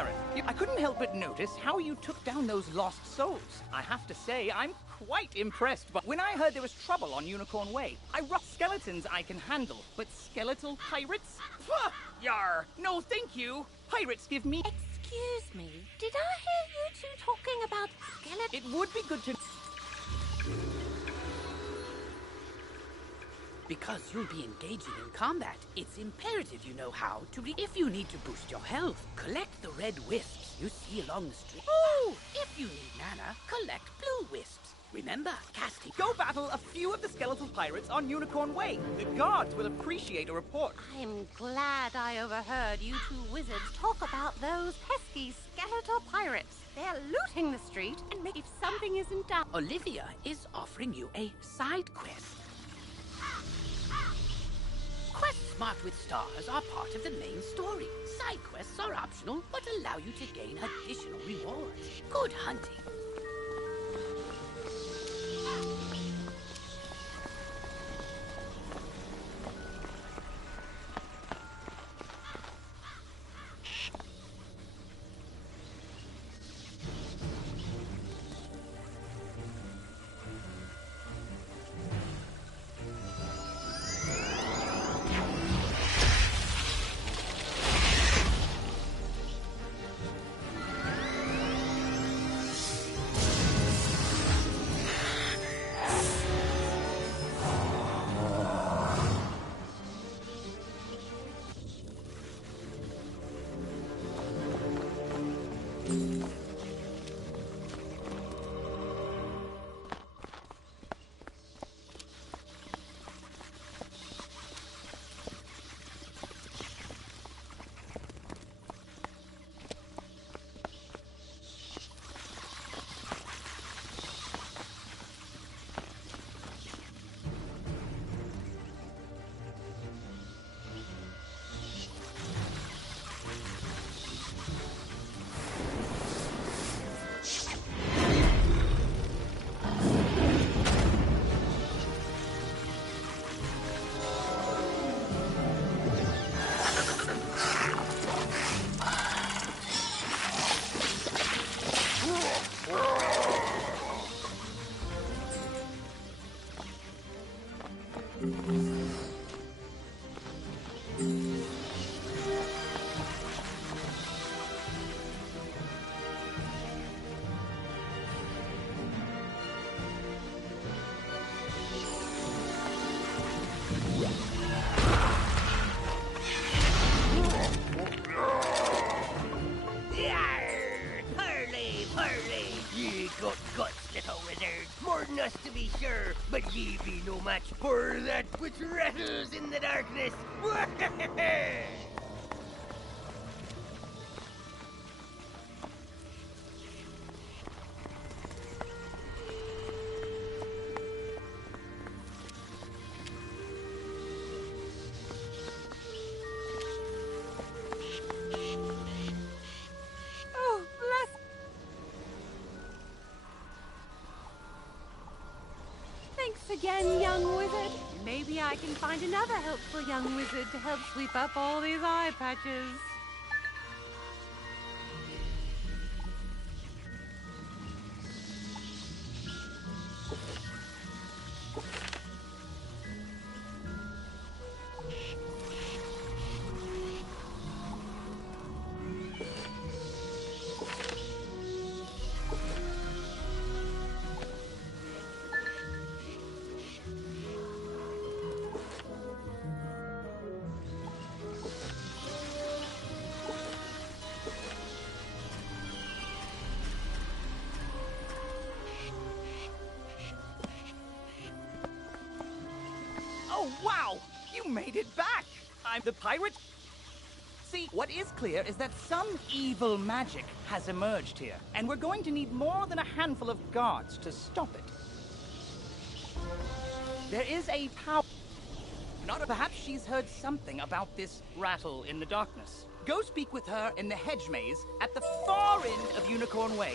Baron. I couldn't help but notice how you took down those lost souls. I have to say, I'm quite impressed. But when I heard there was trouble on Unicorn Way, I rough skeletons I can handle, but skeletal pirates? Pah! Yar! No, thank you. Pirates give me... Excuse me, did I hear you two talking about skeletons? It would be good to... Because you'll be engaging in combat, it's imperative you know how to if you need to boost your health, collect the red wisps you see along the street. Oh! If you need mana, collect blue wisps. Remember, casting... Go battle a few of the skeletal pirates on Unicorn Way. The guards will appreciate a report. I'm glad I overheard you two wizards talk about those pesky skeletal pirates. They're looting the street, and if something isn't done... Olivia is offering you a side quest. Quests marked with stars are part of the main story. Side quests are optional, but allow you to gain additional rewards. Good hunting. But ye be no match for that which rattles in the darkness. Oh, bless... Thanks again, young wizard. Maybe I can find another helpful young wizard to help sweep up all these eye patches. Oh, wow! You made it back! I'm the pirate. See, what is clear is that some evil magic has emerged here, and we're going to need more than a handful of guards to stop it. There is a power... Perhaps she's heard something about this rattle in the darkness. Go speak with her in the hedge maze at the far end of Unicorn Way.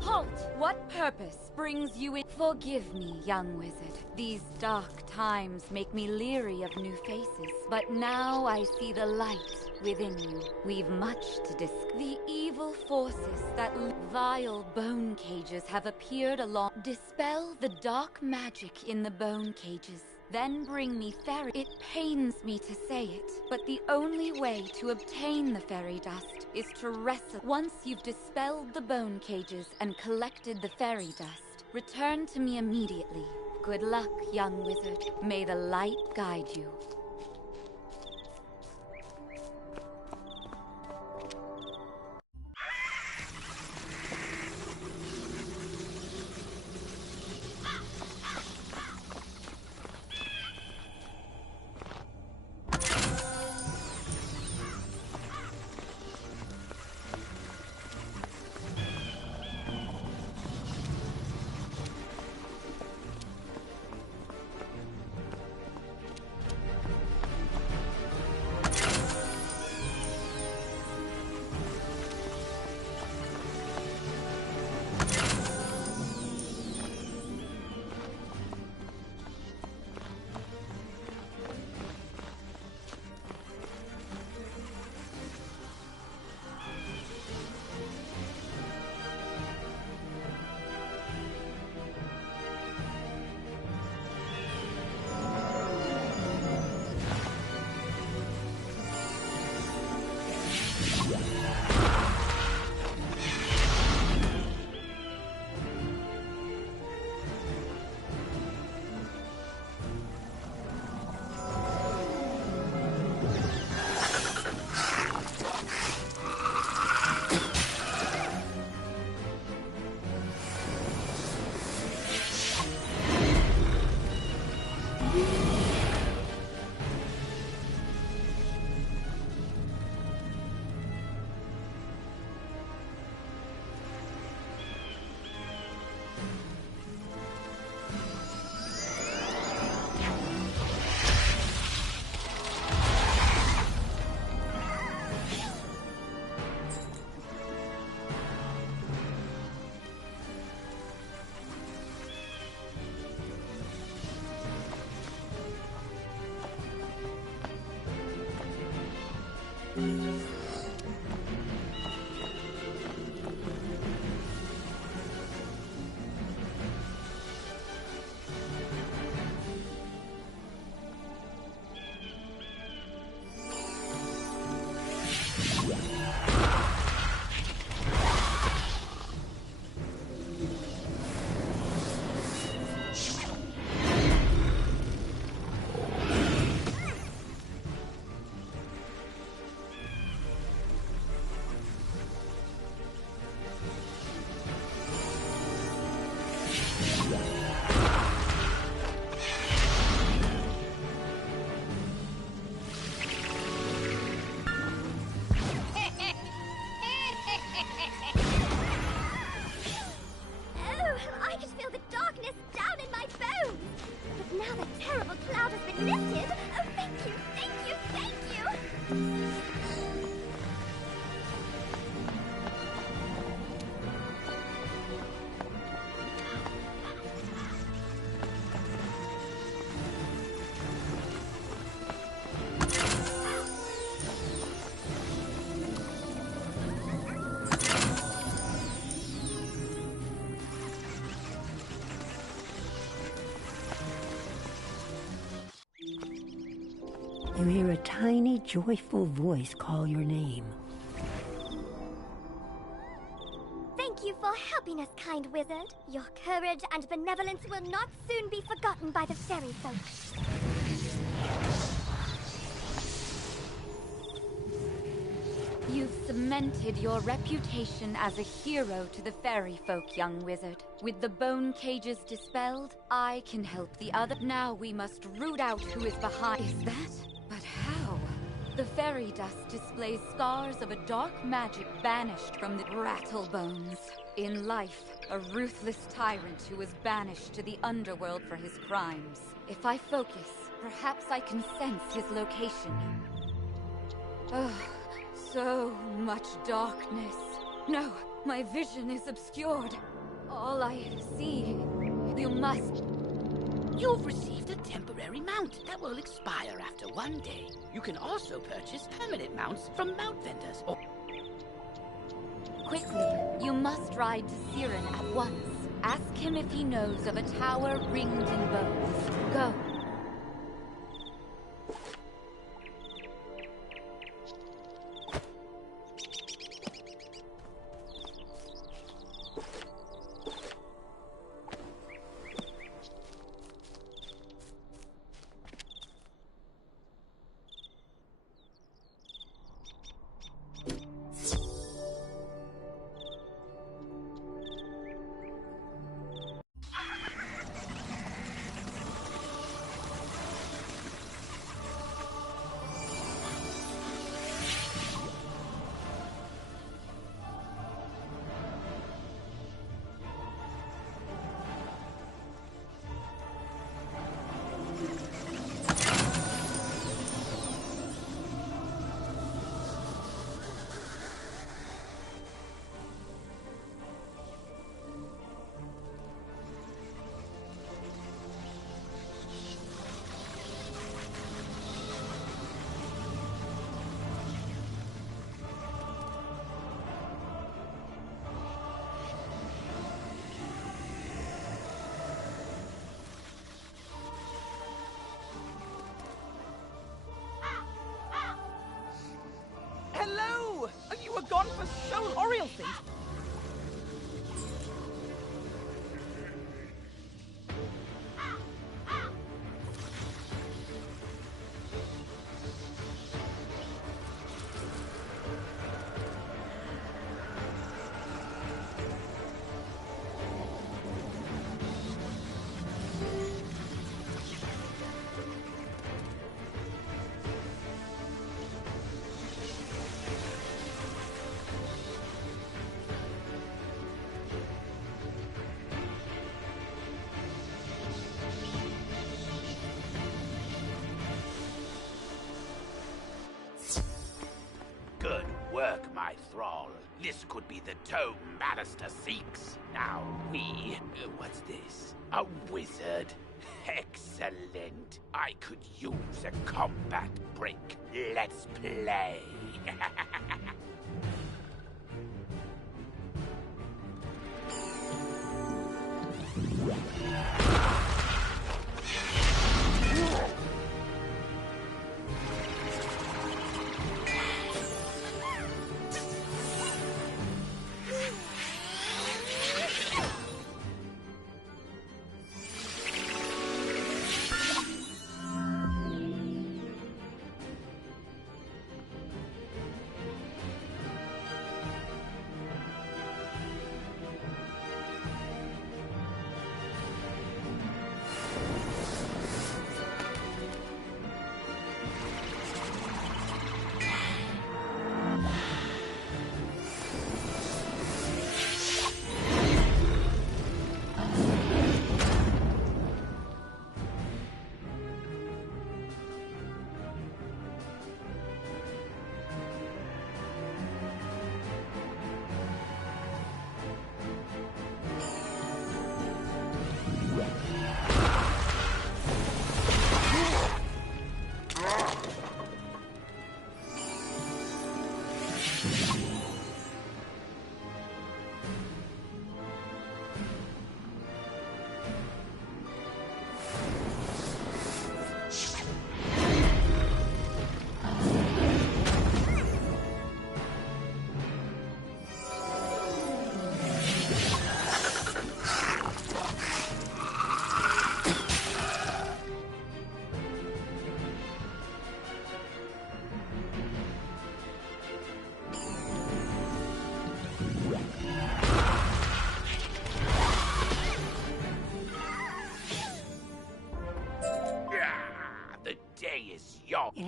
Halt! What purpose brings you in? Forgive me, young wizard. These dark times make me leery of new faces. But now I see the light within you. We've much to discuss. The evil forces that vile bone cages have appeared along. Dispel the dark magic in the bone cages. Then bring me fairy. It pains me to say it, but the only way to obtain the fairy dust is to wrestle. Once you've dispelled the bone cages and collected the fairy dust, return to me immediately. Good luck, young wizard. May the light guide you. You hear a tiny, joyful voice call your name. Thank you for helping us, kind wizard. Your courage and benevolence will not soon be forgotten by the fairy folk. You've cemented your reputation as a hero to the fairy folk, young wizard. With the bone cages dispelled, I can help the other. Now we must root out who is behind. Is that? But how? The fairy dust displays scars of a dark magic banished from the Rattlebones. In life, a ruthless tyrant who was banished to the underworld for his crimes. If I focus, perhaps I can sense his location. Ugh. So much darkness. No, my vision is obscured. All I see... You must... You've received a temporary mount that will expire after 1 day. You can also purchase permanent mounts from mount vendors or... Quickly, you must ride to Siren at once. Ask him if he knows of a tower ringed in bones. Go. Hello! You were gone for so long. Oriel thinks... Good work, my thrall. This could be the tome Bannister seeks. Now what's this? A wizard? Excellent. I could use a combat break. Let's play.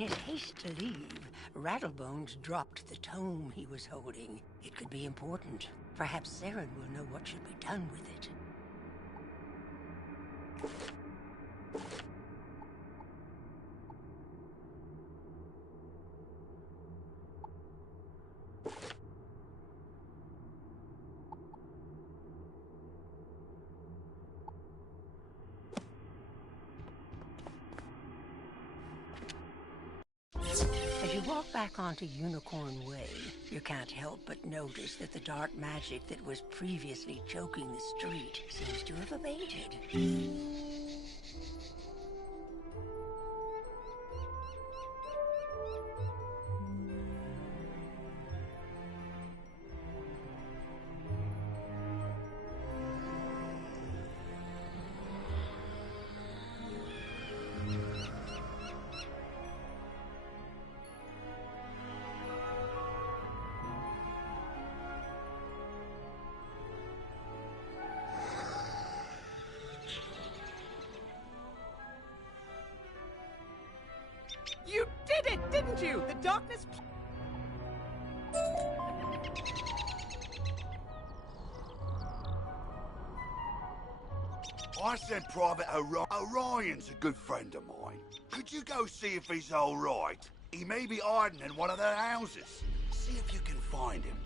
his haste to leave, Rattlebones dropped the tome he was holding. It could be important. Perhaps Saren will know what should be done with it. As you walk back onto Unicorn Way, you can't help but notice that the dark magic that was previously choking the street seems to have abated. You did it, didn't you? The darkness... I sent Private Orion's a good friend of mine. Could you go see if he's all right? He may be hiding in one of their houses. See if you can find him.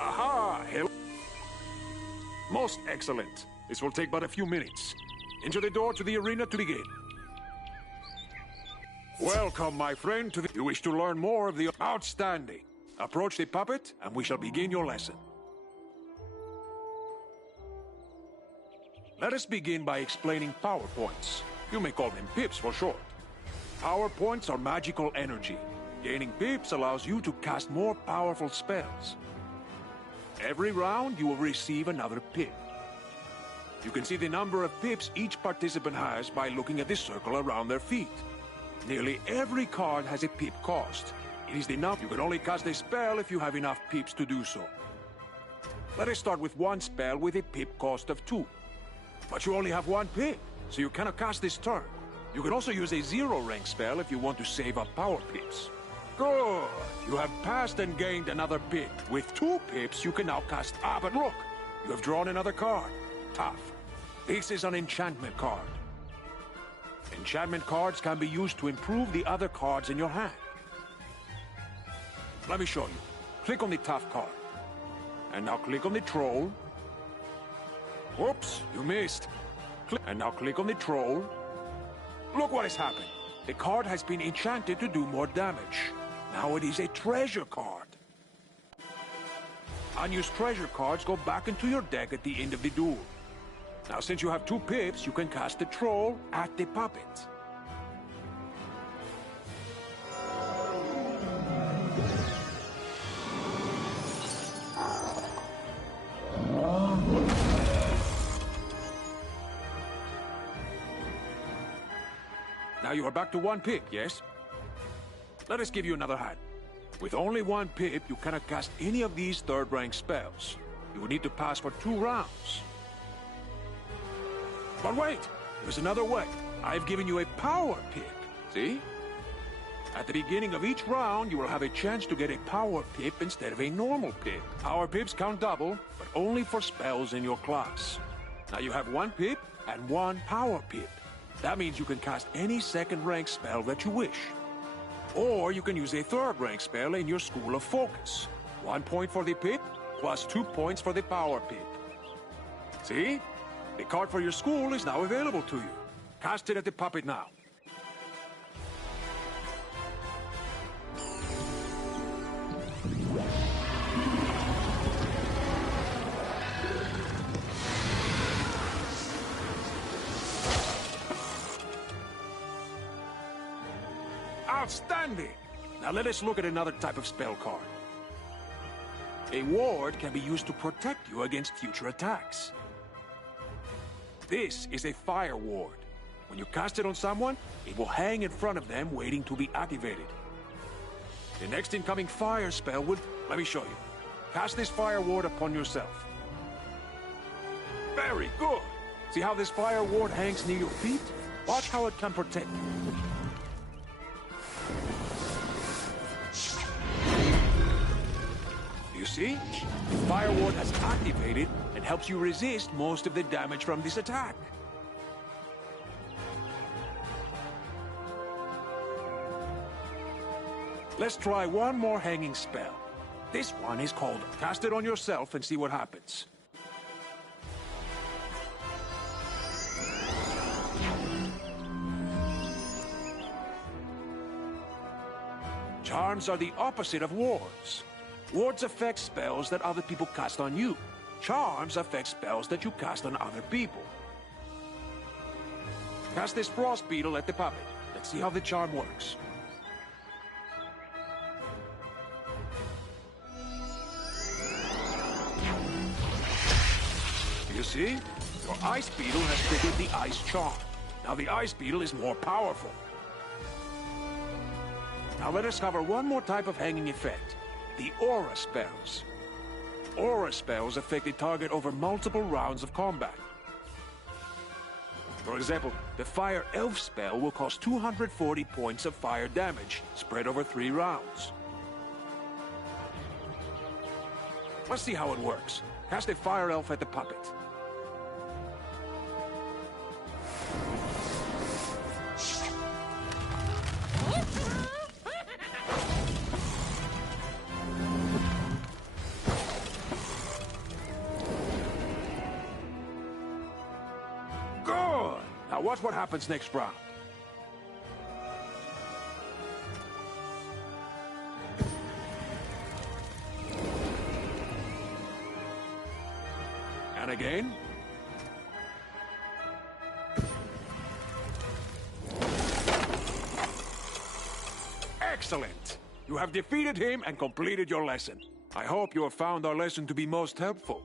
Aha! Most excellent. This will take but a few minutes. Enter the door to the arena to begin. Welcome, my friend, to the... You wish to learn more of the... Outstanding. Approach the puppet, and we shall begin your lesson. Let us begin by explaining power points. You may call them pips for short. Power points are magical energy. Gaining pips allows you to cast more powerful spells. Every round, you will receive another pip. You can see the number of pips each participant has by looking at the circle around their feet. Nearly every card has a pip cost. It is enough. You can only cast a spell if you have enough pips to do so. Let us start with one spell with a pip cost of 2. But you only have 1 pip, so you cannot cast this turn. You can also use a 0-rank spell if you want to save up power pips. Good! You have passed and gained another pip. With 2 pips, you can now cast... Ah, but look! You have drawn another card. Tough. This is an enchantment card. Enchantment cards can be used to improve the other cards in your hand. Let me show you. Click on the tough card. And now click on the troll. Whoops, you missed. And now click on the troll. Look what has happened. The card has been enchanted to do more damage. Now it is a treasure card. Unused treasure cards go back into your deck at the end of the duel. Now since you have 2 pips, you can cast the troll at the puppet. Now you are back to 1 pip, yes? Let us give you another hand. With only 1 pip, you cannot cast any of these third-rank spells. You will need to pass for 2 rounds. But wait! There's another way. I've given you a power pip. See? At the beginning of each round, you will have a chance to get a power pip instead of a normal pip. Power pips count double, but only for spells in your class. Now you have 1 pip and 1 power pip. That means you can cast any second-rank spell that you wish. Or you can use a third-rank spell in your School of Focus. 1 point for the pip, plus 2 points for the power pip. See? The card for your school is now available to you. Cast it at the puppet now. Outstanding! Now let us look at another type of spell card. A ward can be used to protect you against future attacks. This is a fire ward. When you cast it on someone, it will hang in front of them waiting to be activated. The next incoming fire spell would... Let me show you. Cast this fire ward upon yourself. Very good! See how this fire ward hangs near your feet? Watch how it can protect you. You see? The fire ward has activated and helps you resist most of the damage from this attack. Let's try one more hanging spell. This one is called Cast It on Yourself and see what happens. Charms are the opposite of wards. Wards affect spells that other people cast on you. Charms affect spells that you cast on other people. Cast this frost beetle at the puppet. Let's see how the charm works. You see? Your ice beetle has triggered the ice charm. Now the ice beetle is more powerful. Now let us cover one more type of hanging effect. The aura spells. Aura spells affect the target over multiple rounds of combat. For example, the Fire Elf spell will cause 240 points of fire damage, spread over 3 rounds. Let's see how it works. Cast a Fire Elf at the puppet. Watch what happens next round. And again. Excellent! You have defeated him and completed your lesson. I hope you have found our lesson to be most helpful.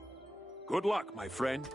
Good luck, my friend.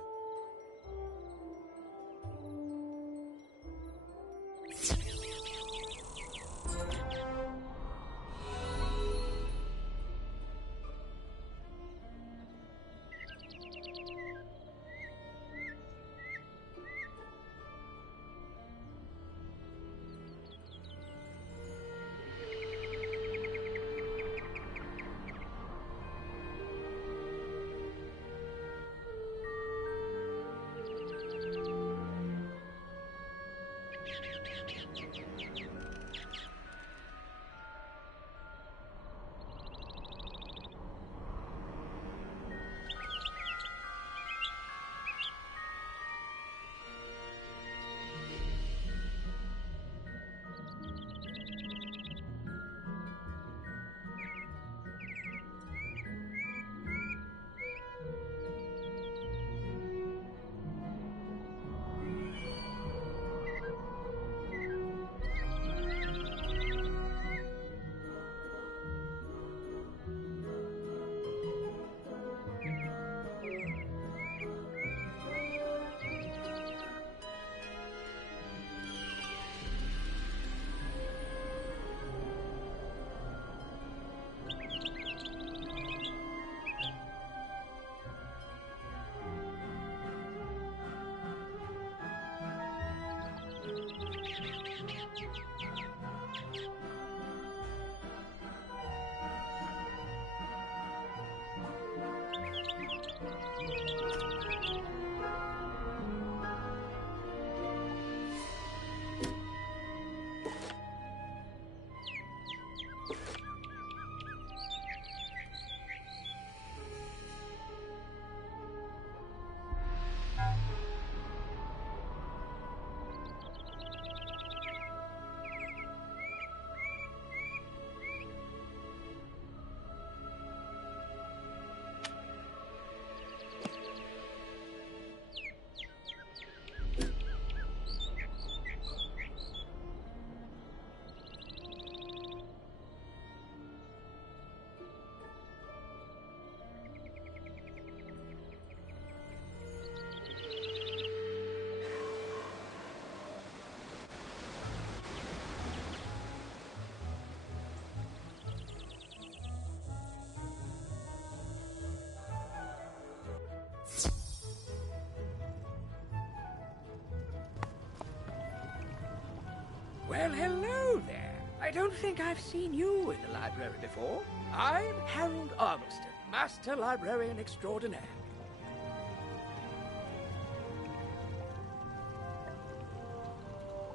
hello there. I don't think I've seen you in the library before. I'm Harold Armelston, Master Librarian Extraordinaire.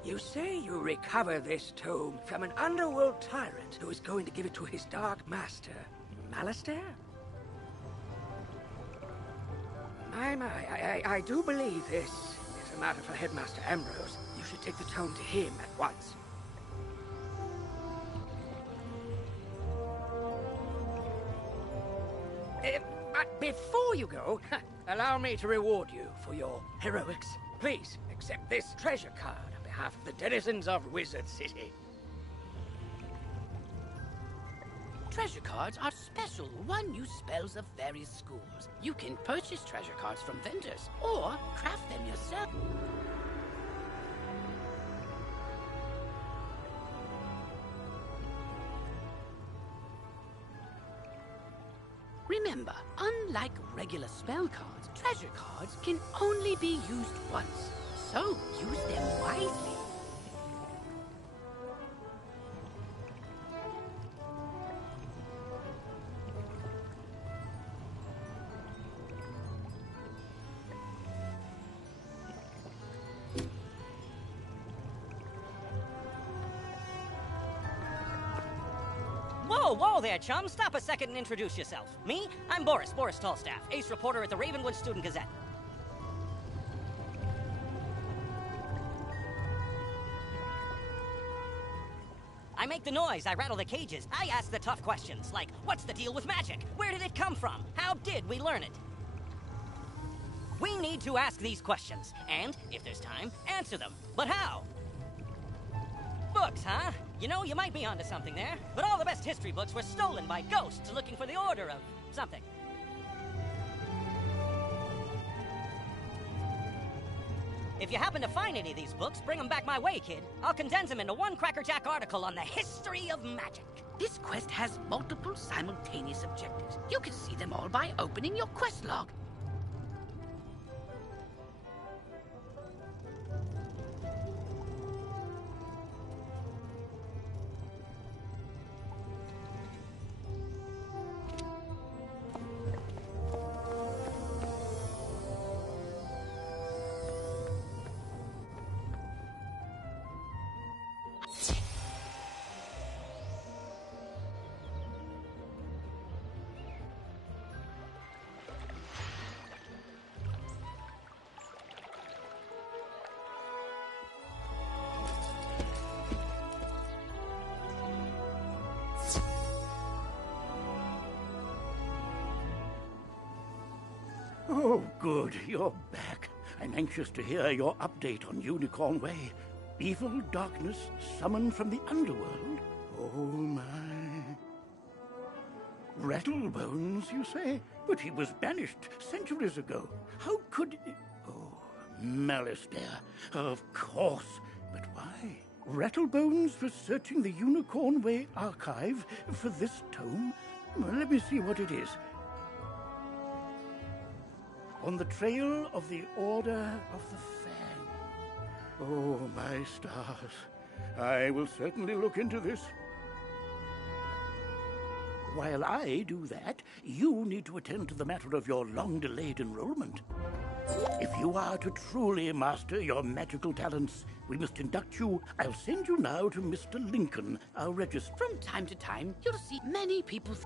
You say you recover this tome from an underworld tyrant who is going to give it to his dark master, Malistaire? I do believe this is a matter for Headmaster Ambrose. You should take the tome to him at once. But before you go, allow me to reward you for your heroics. Please accept this treasure card on behalf of the denizens of Wizard City. Treasure cards are special one-use spells of various schools. You can purchase treasure cards from vendors or craft them yourself. Remember, unlike regular spell cards, treasure cards can only be used once. So use them wisely. Whoa there, chum. Stop a second and introduce yourself. Me? I'm Boris Tallstaff, ace reporter at the Ravenwood Student Gazette. I make the noise, I rattle the cages, I ask the tough questions, like, what's the deal with magic? Where did it come from? How did we learn it? We need to ask these questions, and, if there's time, answer them. But how? Books, huh? You know, you might be onto something there, but all the best history books were stolen by ghosts looking for the order of something. If you happen to find any of these books, bring them back my way, kid. I'll condense them into one crackerjack article on the history of magic. This quest has multiple simultaneous objectives. You can see them all by opening your quest log. Oh, good. You're back. I'm anxious to hear your update on Unicorn Way. Evil darkness summoned from the underworld? Oh, my. Rattlebones, you say? But he was banished centuries ago. How could... Oh, Malistaire. Of course. But why? Rattlebones was searching the Unicorn Way archive for this tome? Well, let me see what it is. On the trail of the Order of the Fang. Oh, my stars. I will certainly look into this. While I do that, you need to attend to the matter of your long-delayed enrollment. If you are to truly master your magical talents, we must induct you. I'll send you now to Mr. Lincoln, our registrar. From time to time, you'll see many people...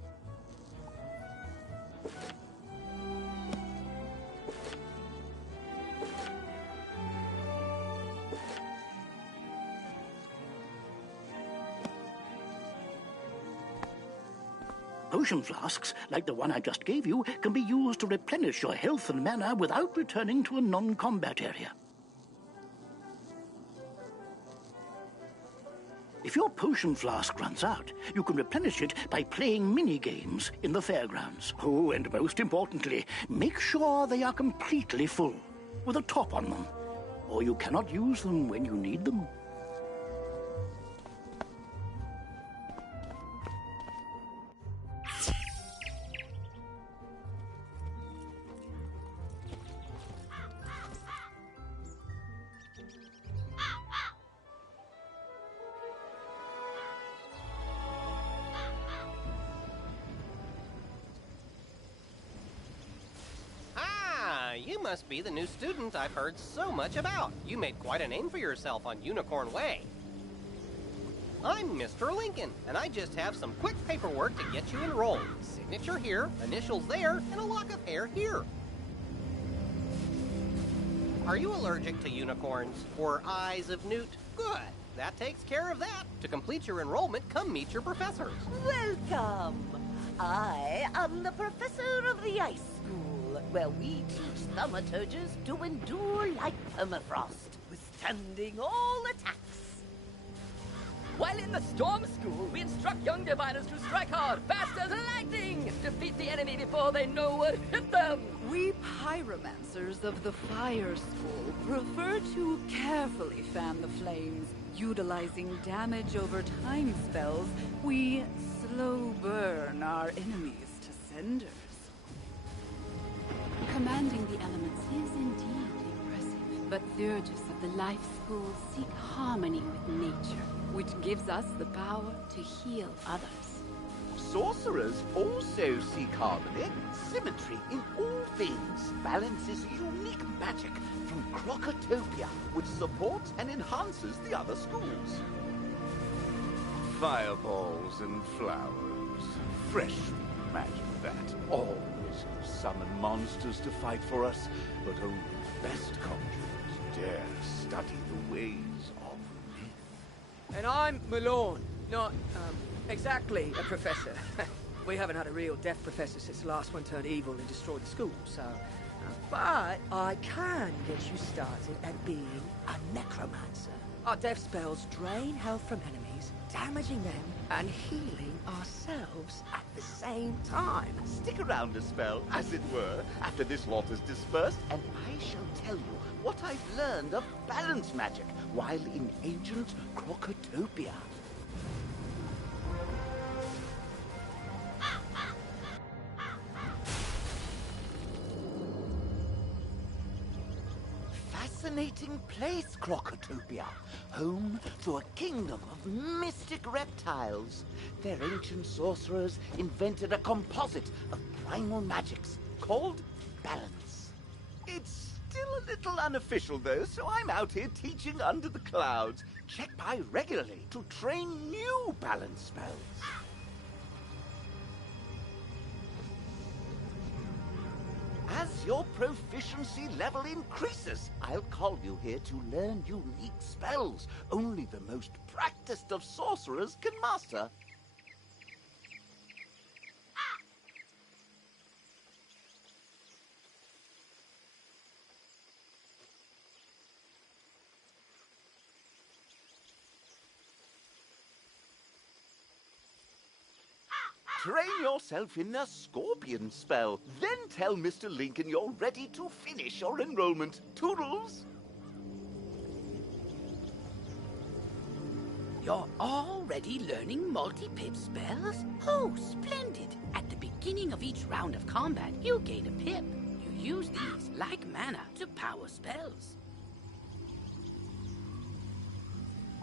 Potion flasks, like the one I just gave you, can be used to replenish your health and mana without returning to a non-combat area. If your potion flask runs out, you can replenish it by playing mini-games in the fairgrounds. Oh, and most importantly, make sure they are completely full, with a top on them, or you cannot use them when you need them. You must be the new student I've heard so much about. You made quite a name for yourself on Unicorn Way. I'm Mr. Lincoln, and I just have some quick paperwork to get you enrolled. Signature here, initials there, and a lock of hair here. Are you allergic to unicorns or eyes of newt? Good. That takes care of that. To complete your enrollment, come meet your professors. Welcome. I am the professor of the Ice School, where we teach thaumaturges to endure like permafrost, withstanding all attacks. While in the Storm School, we instruct young diviners to strike hard, fast as lightning, defeat the enemy before they know what hit them. We pyromancers of the Fire School prefer to carefully fan the flames. Utilizing damage over time spells, we slow burn our enemies to cinders. Commanding the elements is indeed impressive, but Theurgis of the Life School seek harmony with nature, which gives us the power to heal others. Sorcerers also seek harmony, symmetry in all things. Balance is unique magic from Crocotopia, which supports and enhances the other schools. Fireballs and flowers. Fresh magic, that. Always summon monsters to fight for us, but only the best conjurers dare study the ways of myth. And I'm Malone, not, exactly a professor. We haven't had a real deaf professor since the last one turned evil and destroyed the school, so... but I can get you started at being a necromancer. Our death spells drain health from enemies, damaging them and healing ourselves at the same time. Stick around a spell, as it were, after this lot is dispersed, and I shall tell you what I've learned of balance magic while in ancient Crocotopia. Fascinating place, Crocotopia. Home to a kingdom of mystic reptiles. Their ancient sorcerers invented a composite of primal magics called balance. It's still a little unofficial, though, so I'm out here teaching under the clouds. Check by regularly to train new balance spells. As your proficiency level increases, I'll call you here to learn unique spells only the most practiced of sorcerers can master. Train yourself in a scorpion spell. Then tell Mr. Lincoln you're ready to finish your enrollment. Toodles! You're already learning multi-pip spells? Oh, splendid! At the beginning of each round of combat, you gain a pip. You use these, like mana, to power spells.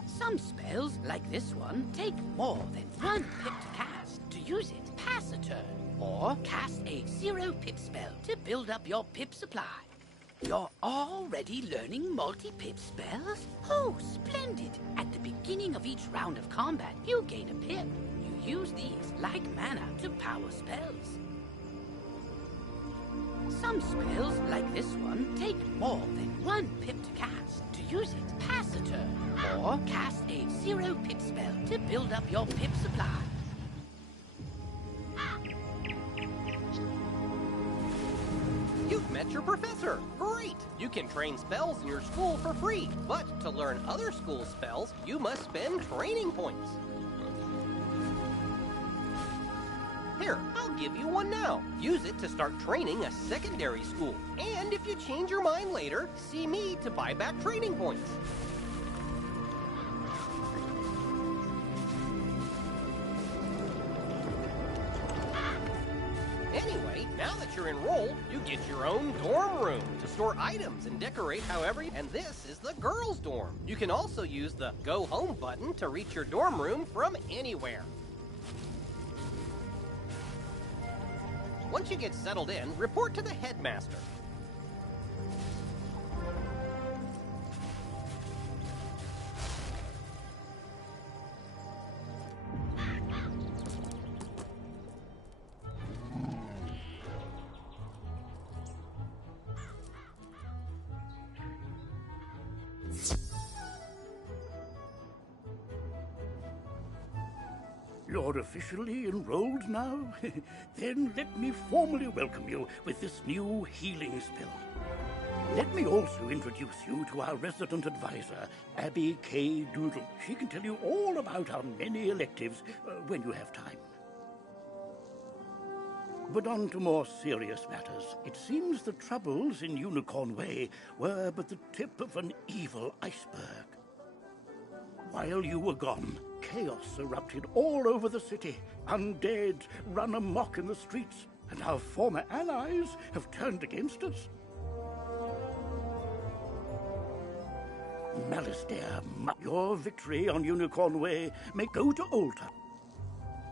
Some spells, like this one, take more than one pip to cast. To use it, pass a turn, or cast a 0-pip spell to build up your pip supply. You're already learning multi-pip spells? Oh, splendid! At the beginning of each round of combat, you gain a pip. You use these, like mana, to power spells. Some spells, like this one, take more than one pip to cast. To use it, pass a turn, or cast a 0-pip spell to build up your pip supply. You've met your professor. Great! You can train spells in your school for free, but to learn other school spells, you must spend training points. Here, I'll give you one now. Use it to start training a secondary school. And if you change your mind later, see me to buy back training points. Anyway, now that you're enrolled, you get your own dorm room to store items and decorate however you... And this is the girls' dorm. You can also use the Go Home button to reach your dorm room from anywhere. Once you get settled in, report to the headmaster. you're officially enrolled now, then let me formally welcome you with this new healing spell. Let me also introduce you to our resident advisor, Abby K. Doodle. She can tell you all about our many electives when you have time. But on to more serious matters. It seems the troubles in Unicorn Way were but the tip of an evil iceberg. While you were gone, chaos erupted all over the city. Undead run amok in the streets, and our former allies have turned against us. Malistaire, your victory on Unicorn Way may go to Alta.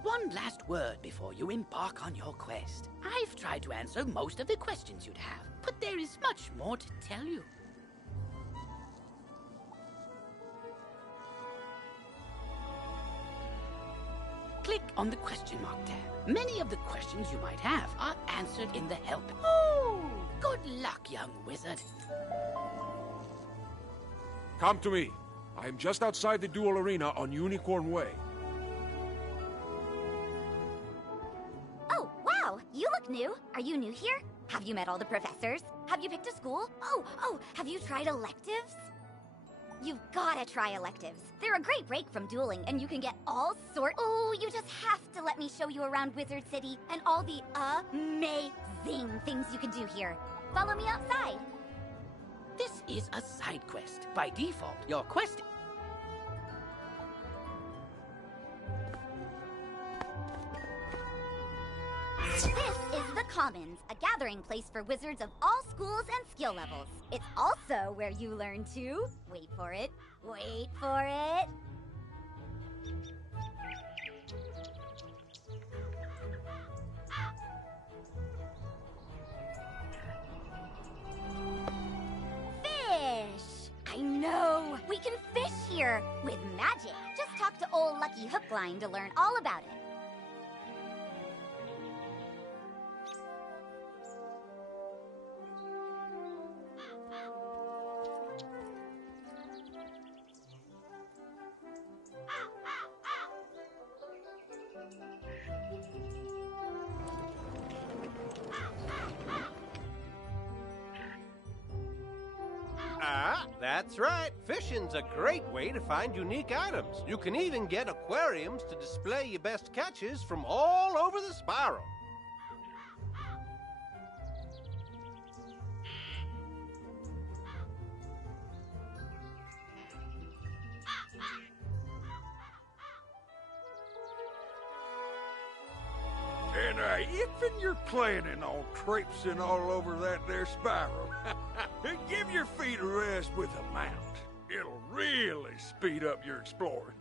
One last word before you embark on your quest. I've tried to answer most of the questions you'd have, but there is much more to tell you. Click on the question mark tab. Many of the questions you might have are answered in the help. Oh, good luck, young wizard. Come to me. I am just outside the duel arena on Unicorn Way. Oh, wow! You look new. Are you new here? Have you met all the professors? Have you picked a school? Oh, have you tried electives? You've gotta try electives. They're a great break from dueling, and you can get all sorts. Oh, you just have to let me show you around Wizard City and all the amazing things you can do here. Follow me outside. This is a side quest. By default, your quest... This is the Commons, a gathering place for wizards of all schools and skill levels. It's also where you learn to... Wait for it. Wait for it. Fish! I know! We can fish here! With magic! Just talk to old Lucky Hookline to learn all about it. That's right. Fishing's a great way to find unique items. You can even get aquariums to display your best catches from all over the spiral. And if you're planning on traipsing all over that there spiral, give your feet a rest with a mount. It'll really speed up your exploring.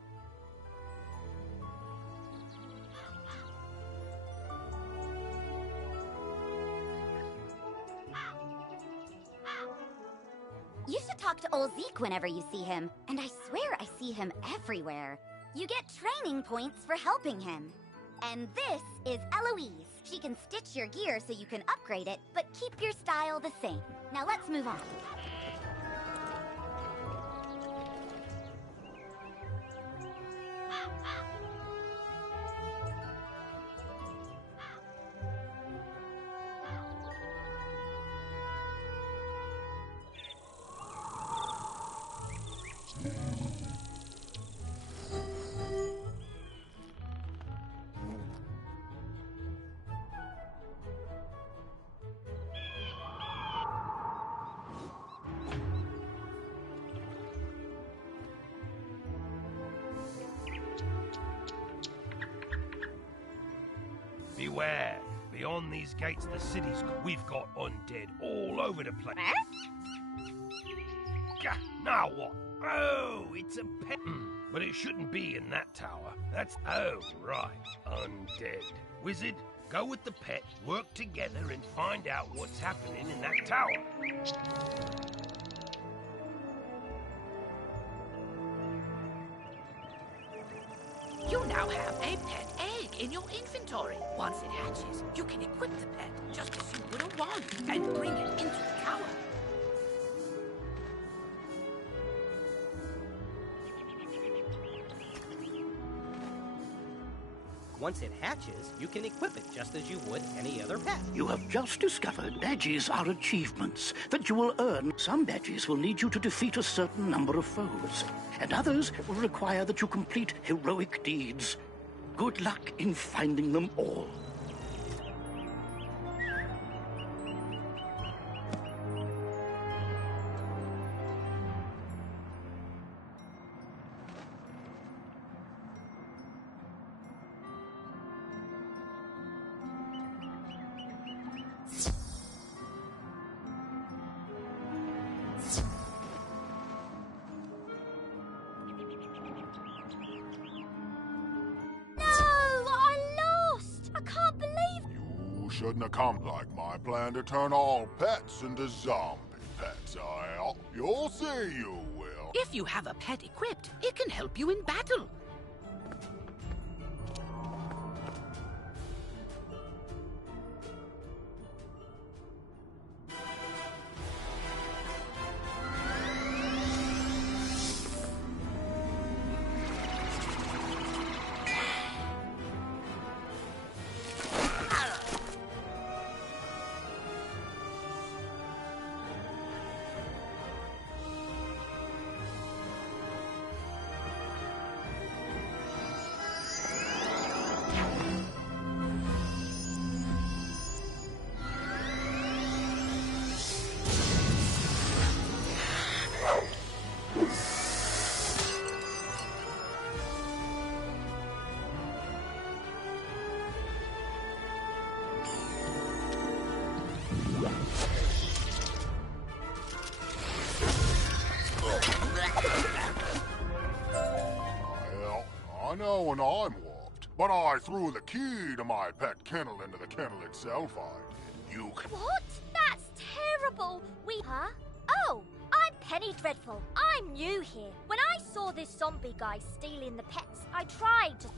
You should talk to old Zeke whenever you see him. And I swear I see him everywhere. You get training points for helping him. And this is Eloise. She can stitch your gear so you can upgrade it, but keep your style the same. Now let's move on. Beware. Beyond these gates, the city's... We've got undead all over the place. Gah, now what? Oh, it's a pet. But it shouldn't be in that tower. That's... Oh, right. Undead. Wizard, go with the pet, work together, and find out what's happening in that tower. You now have a pet egg in your inventory. Once it hatches, you can equip the pet just as you would a wand and bring it into the tower. Once it hatches, you can equip it just as you would any other pet. You have just discovered badges are achievements that you will earn. Some badges will need you to defeat a certain number of foes, and others will require that you complete heroic deeds. Good luck in finding them all. Shouldn't have come like my plan to turn all pets into zombie pets, You'll see you will. If you have a pet equipped, it can help you in battle. I know when I'm warped, but I threw the key to my pet kennel into the kennel itself, I did. You can... What? That's terrible! Huh? Oh, I'm Penny Dreadful. I'm new here. When I saw this zombie guy stealing the pets, I tried to...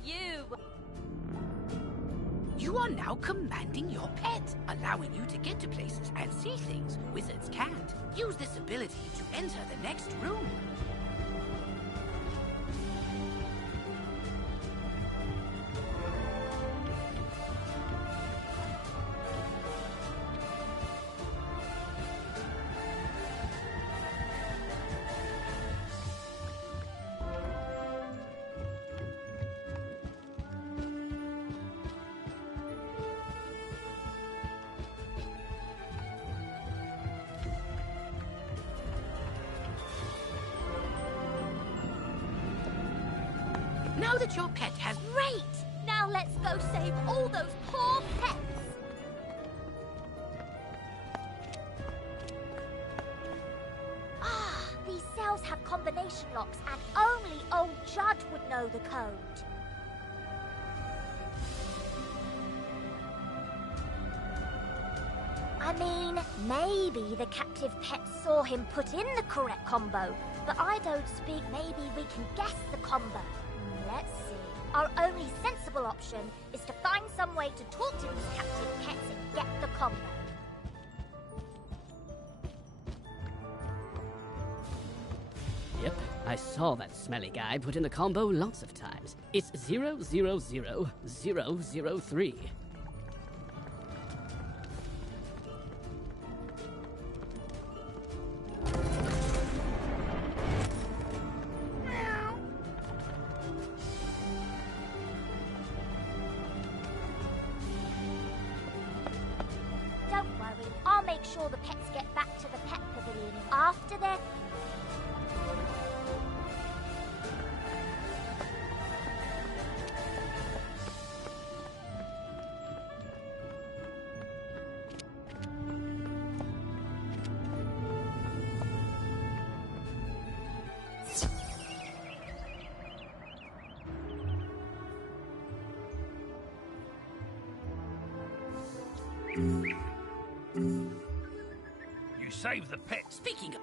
You are now commanding your pet, allowing you to get to places and see things wizards can't. Use this ability to enter the next room. Now that your pet has... Great! Now let's go save all those poor pets! Ah, these cells have combination locks and only old Judd would know the code. I mean, maybe the captive pet saw him put in the correct combo, but I don't speak. Maybe we can guess the combo. Let's see. Our only sensible option is to find some way to talk to these captive pets and get the combo. Yep, I saw that smelly guy put in the combo lots of times. It's 000003. Don't worry, I'll make sure the pets get back to the pet pavilion after their... You saved the pet. Speaking of...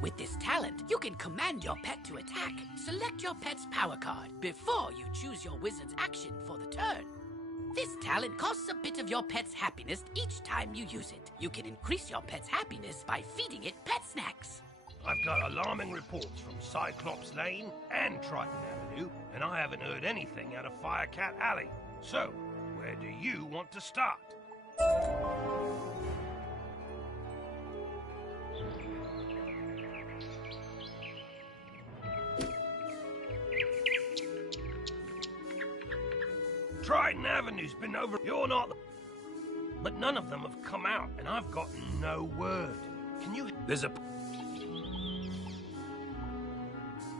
With this talent, you can command your pet to attack. Select your pet's power card before you choose your wizard's action for the turn. This talent costs a bit of your pet's happiness each time you use it. You can increase your pet's happiness by feeding it pet snacks. I've got alarming reports from Cyclops Lane and Triton Avenue, and I haven't heard anything out of Firecat Alley. So, where do you want to start? Triton Avenue's been over. You're not. But none of them have come out, and I've got no word. Can you? There's a.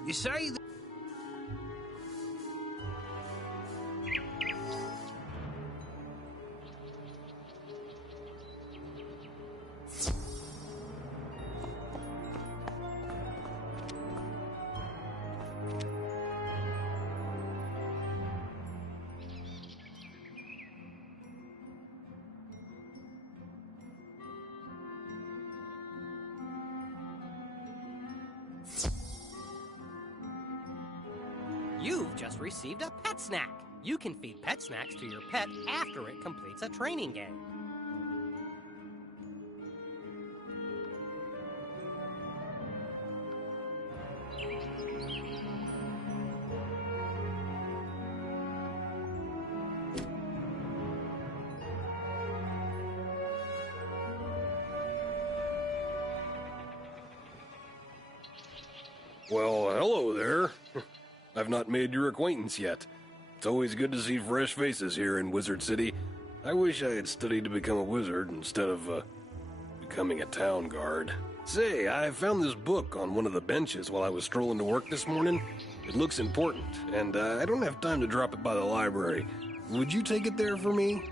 You say that. You've just received a pet snack. You can feed pet snacks to your pet after it completes a training game. Well, hello there. I've not made your acquaintance yet. It's always good to see fresh faces here in Wizard City. I wish I had studied to become a wizard instead of, becoming a town guard. Say, I found this book on one of the benches while I was strolling to work this morning. It looks important, and I don't have time to drop it by the library. Would you take it there for me?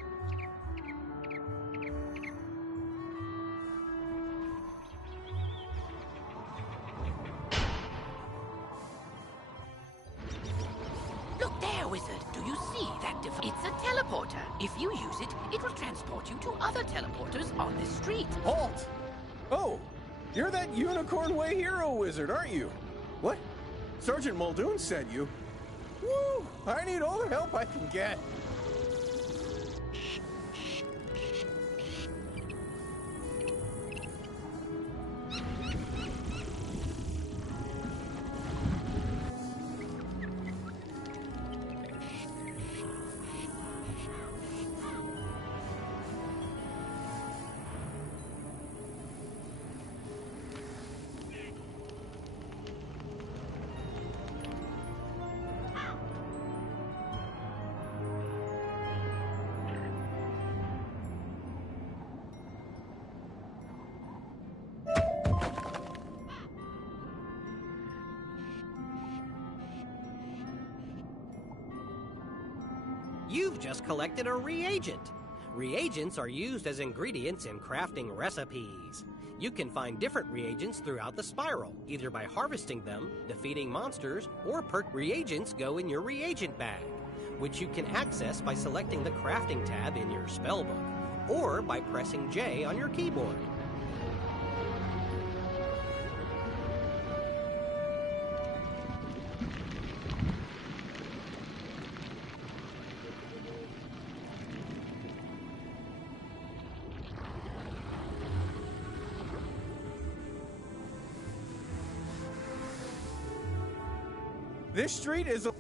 Look there, wizard. Do you see that device? It's a teleporter. If you use it, it will transport you to other teleporters on this street. Halt! Oh, you're that Unicorn Way hero wizard, aren't you? What? Sergeant Muldoon sent you? Woo! I need all the help I can get. You've just collected a reagent. Reagents are used as ingredients in crafting recipes. You can find different reagents throughout the spiral, either by harvesting them, defeating monsters, or reagents go in your reagent bag, which you can access by selecting the crafting tab in your spellbook, or by pressing J on your keyboard. This street is a...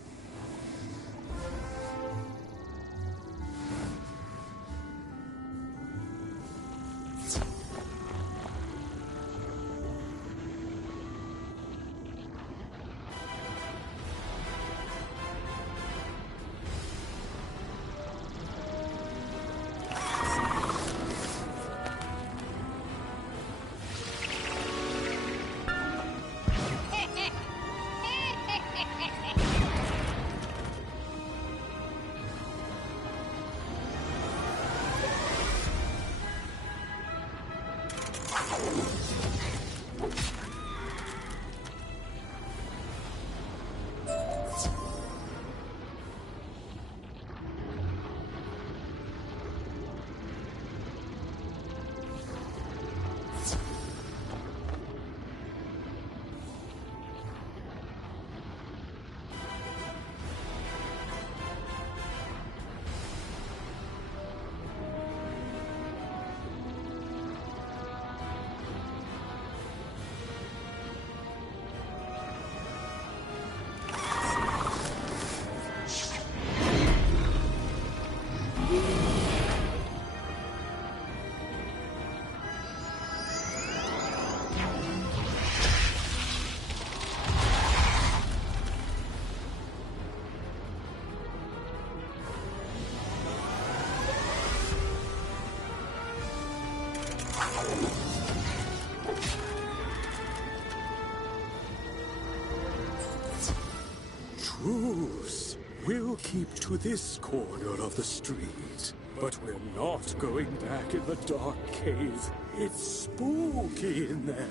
Truce. We'll keep to this corner of the street, but we're not going back in the dark cave. It's spooky in there.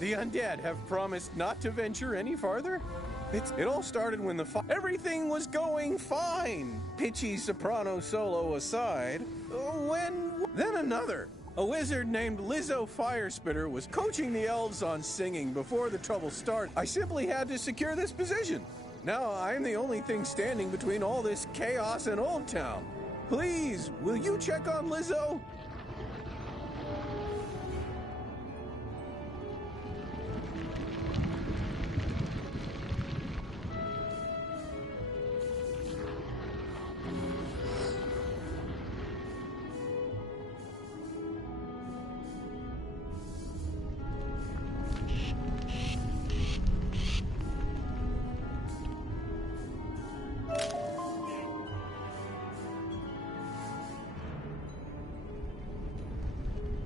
The undead have promised not to venture any farther? It all started when everything was going fine, pitchy soprano solo aside, then another. A wizard named Lizzo Firespitter was coaching the elves on singing before the trouble started. I simply had to secure this position. Now I'm the only thing standing between all this chaos and Old Town. Please, will you check on Lizzo?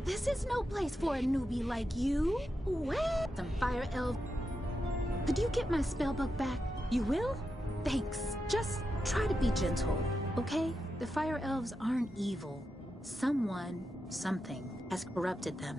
This is no place for a newbie like you. Where? Some fire elf. Could you get my spellbook back? You will? Thanks. Just try to be gentle, okay? The fire elves aren't evil. Something has corrupted them.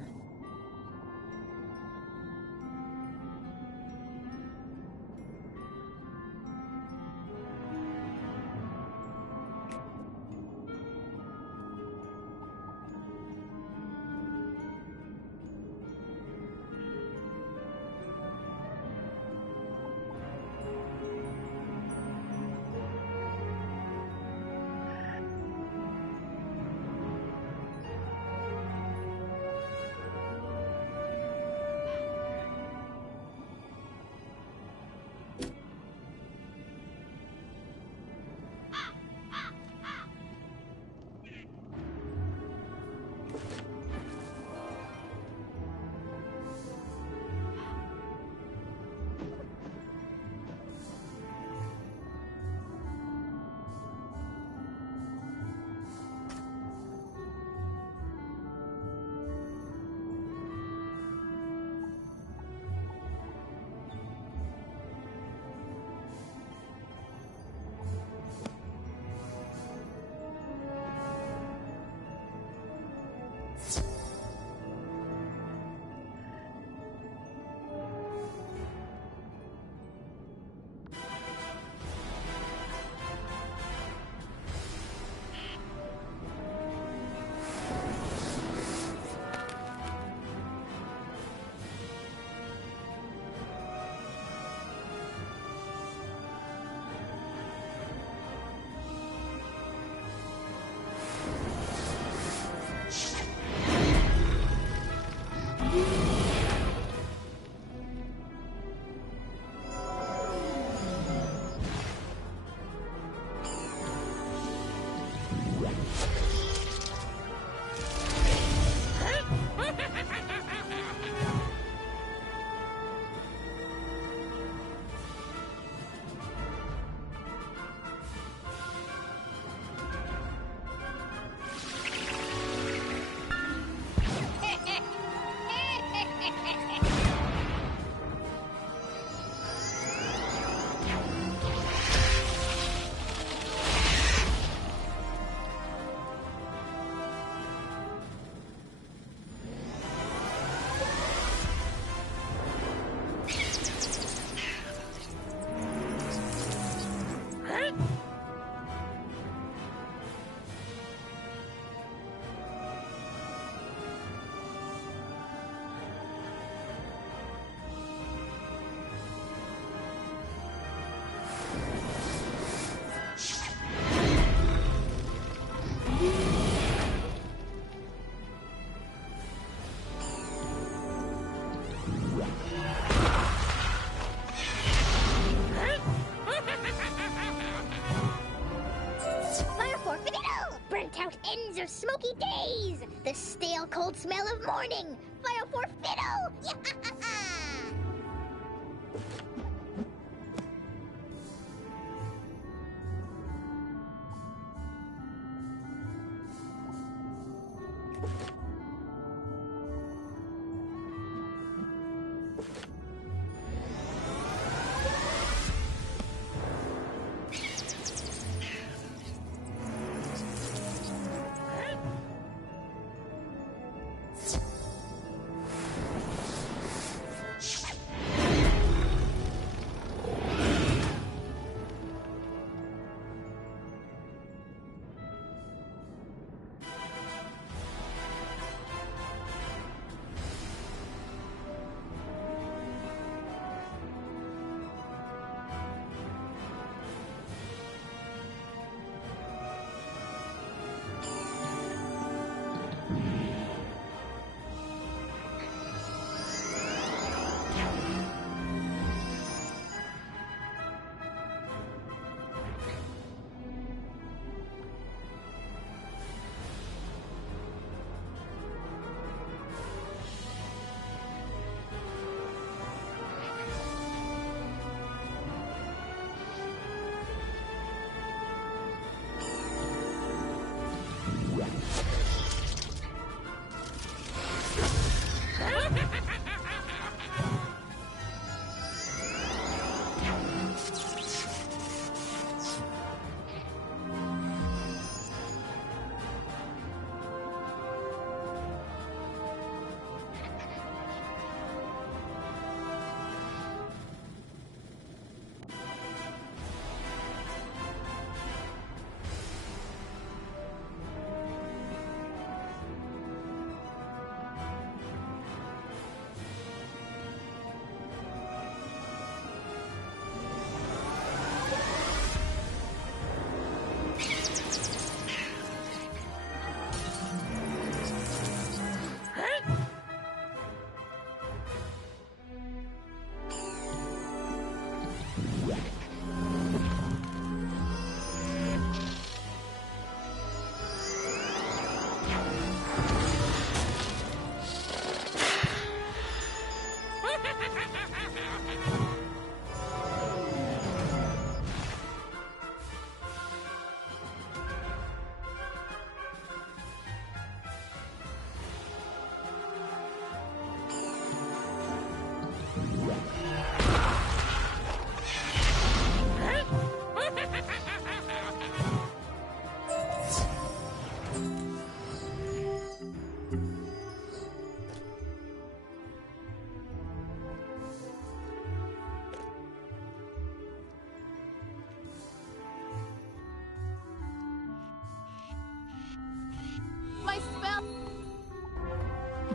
Ends of smoky days! The stale, cold smell of morning! Fire for fiddle!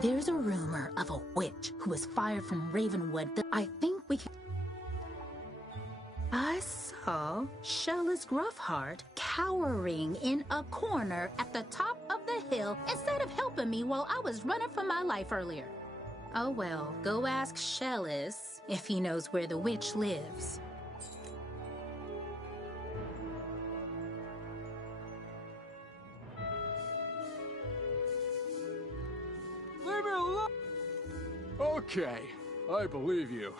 There's a rumor of a witch who was fired from Ravenwood that I think we can... I saw Shellis Gruffheart cowering in a corner at the top of the hill instead of helping me while I was running for my life earlier. Oh well, go ask Shellis if he knows where the witch lives. Leave me alone! Okay, I believe you.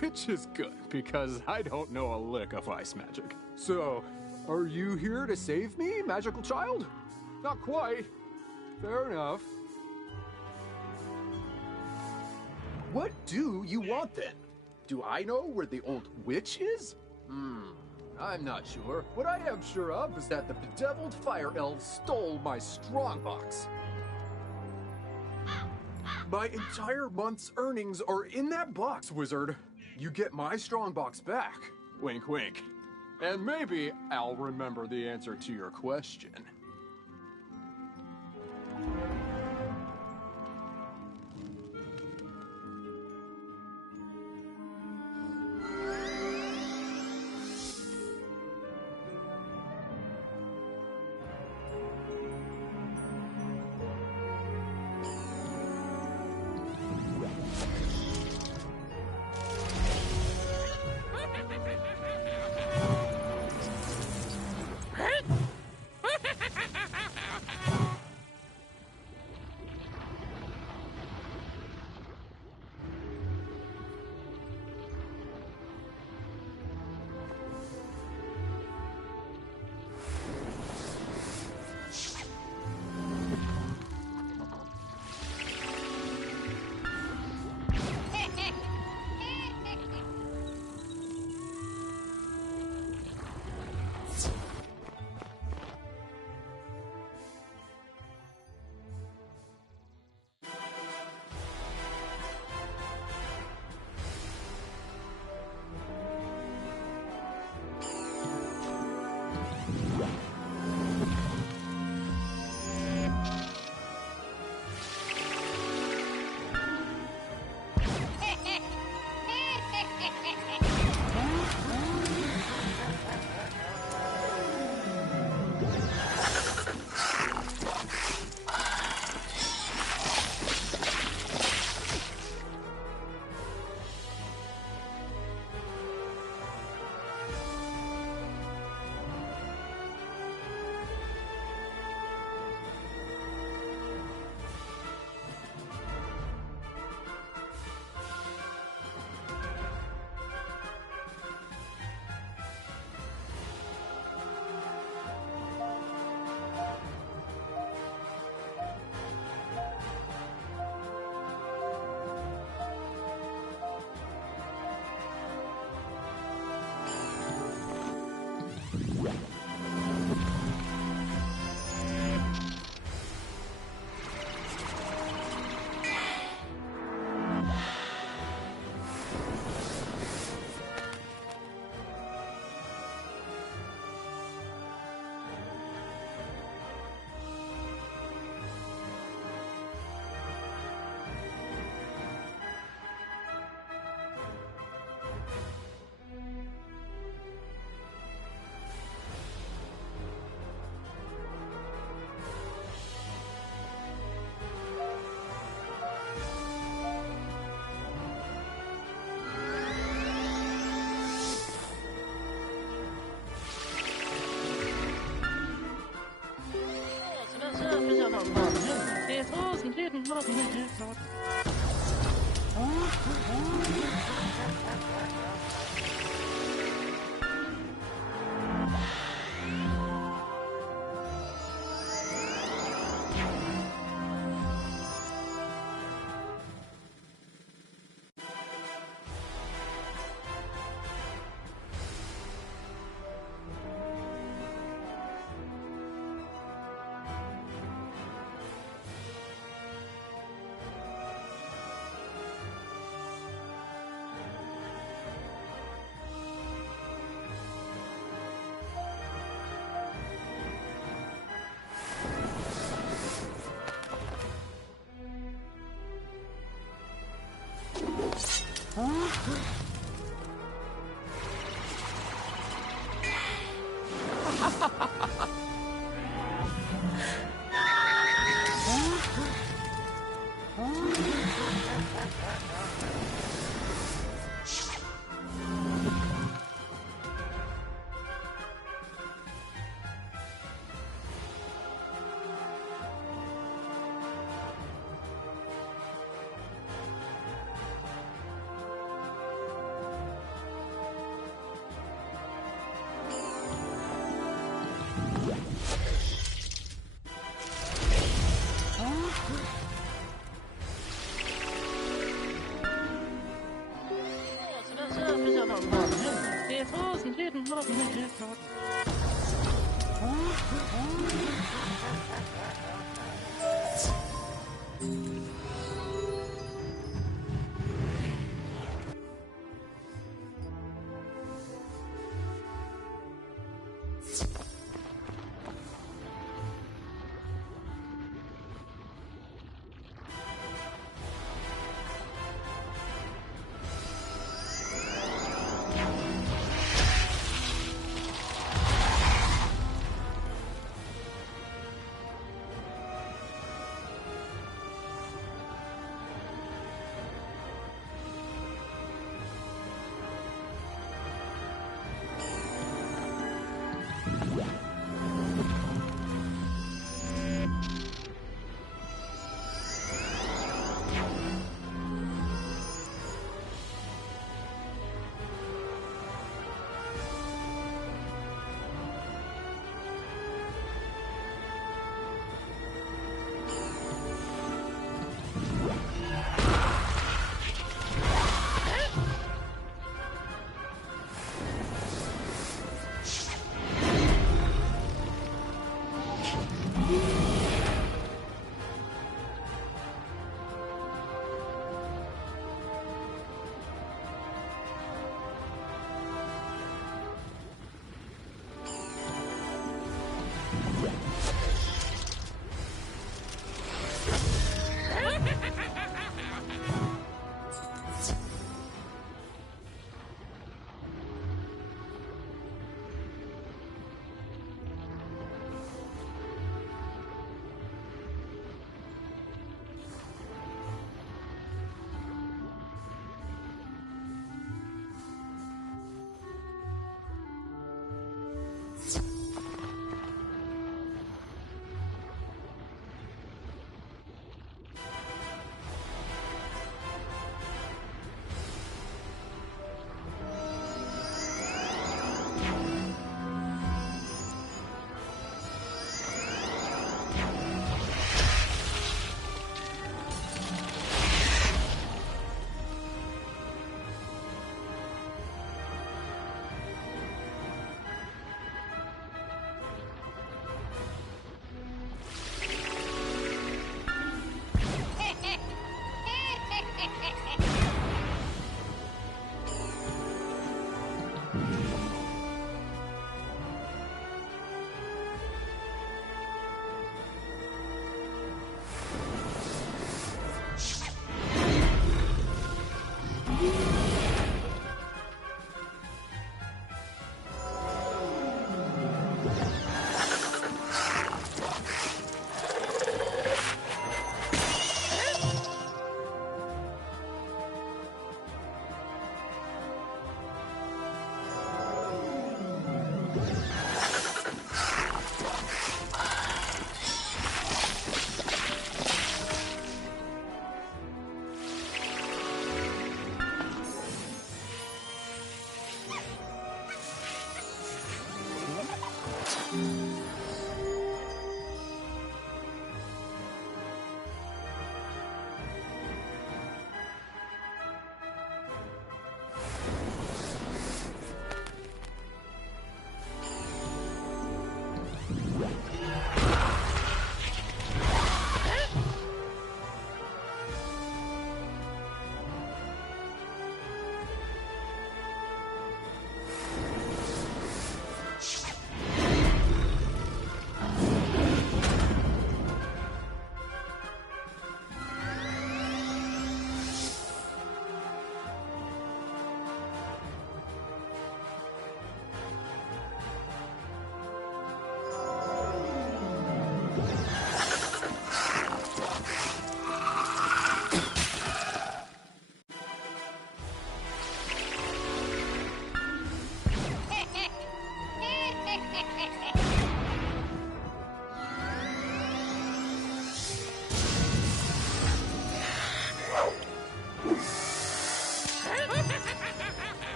Which is good, because I don't know a lick of ice magic. So, are you here to save me, magical child? Not quite. Fair enough. What do you want then? Do I know where the old witch is? I'm not sure. What I am sure of is that the bedeviled fire elves stole my strongbox. My entire month's earnings are in that box, wizard. You get my strongbox back. Wink, wink. And maybe I'll remember the answer to your question.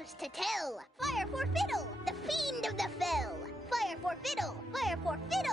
stories to tell. Fire for Fiddle, the fiend of the fell. Fire for Fiddle, fire for Fiddle.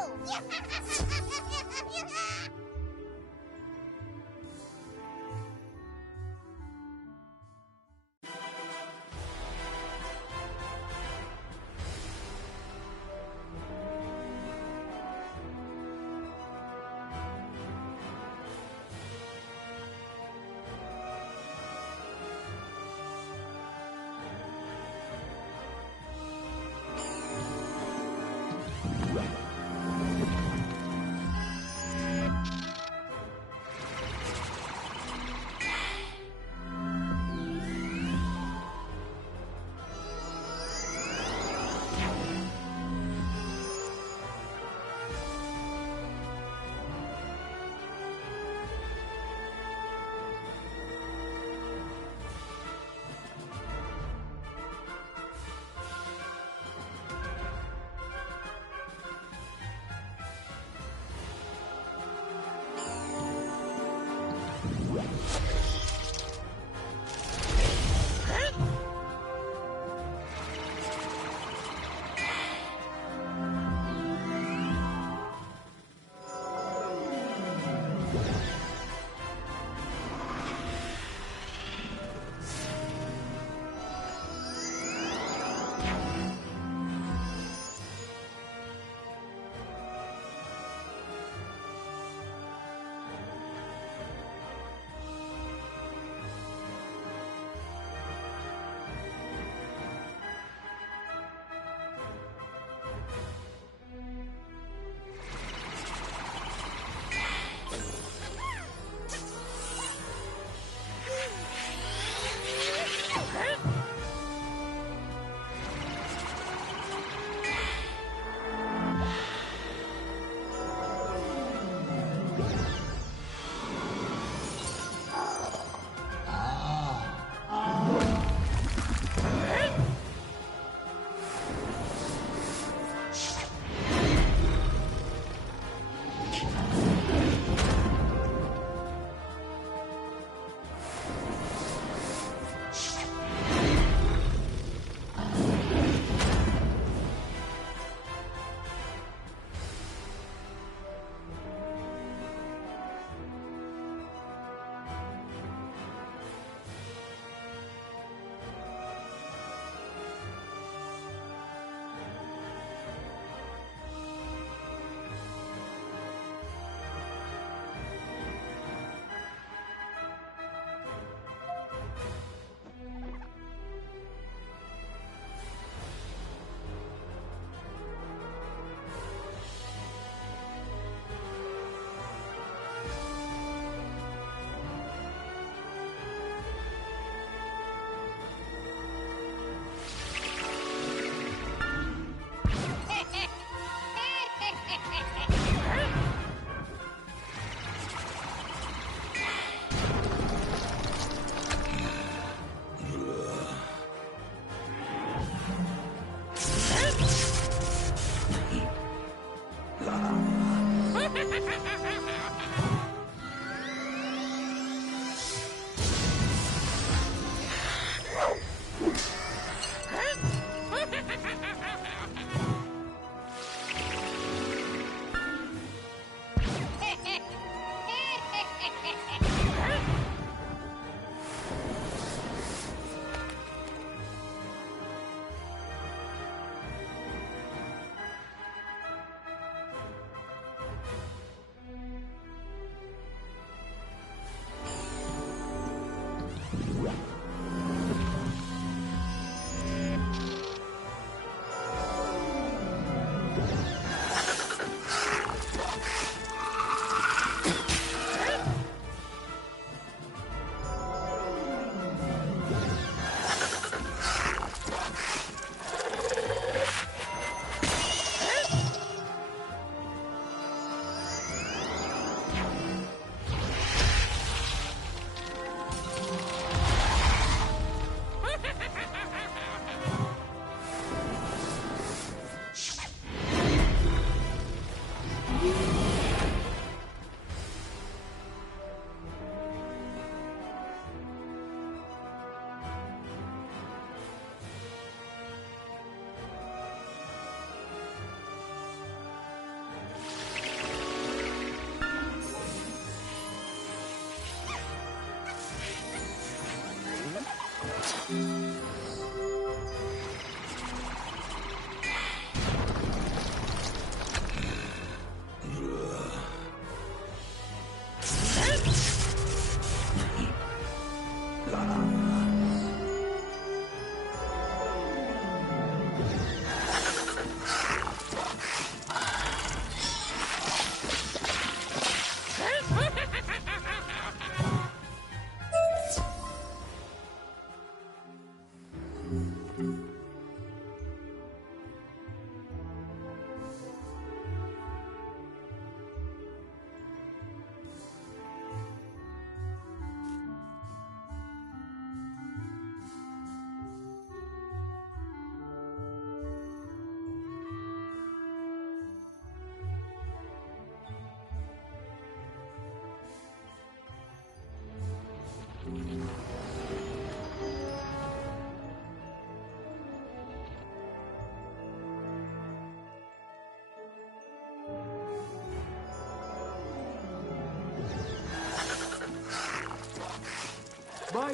My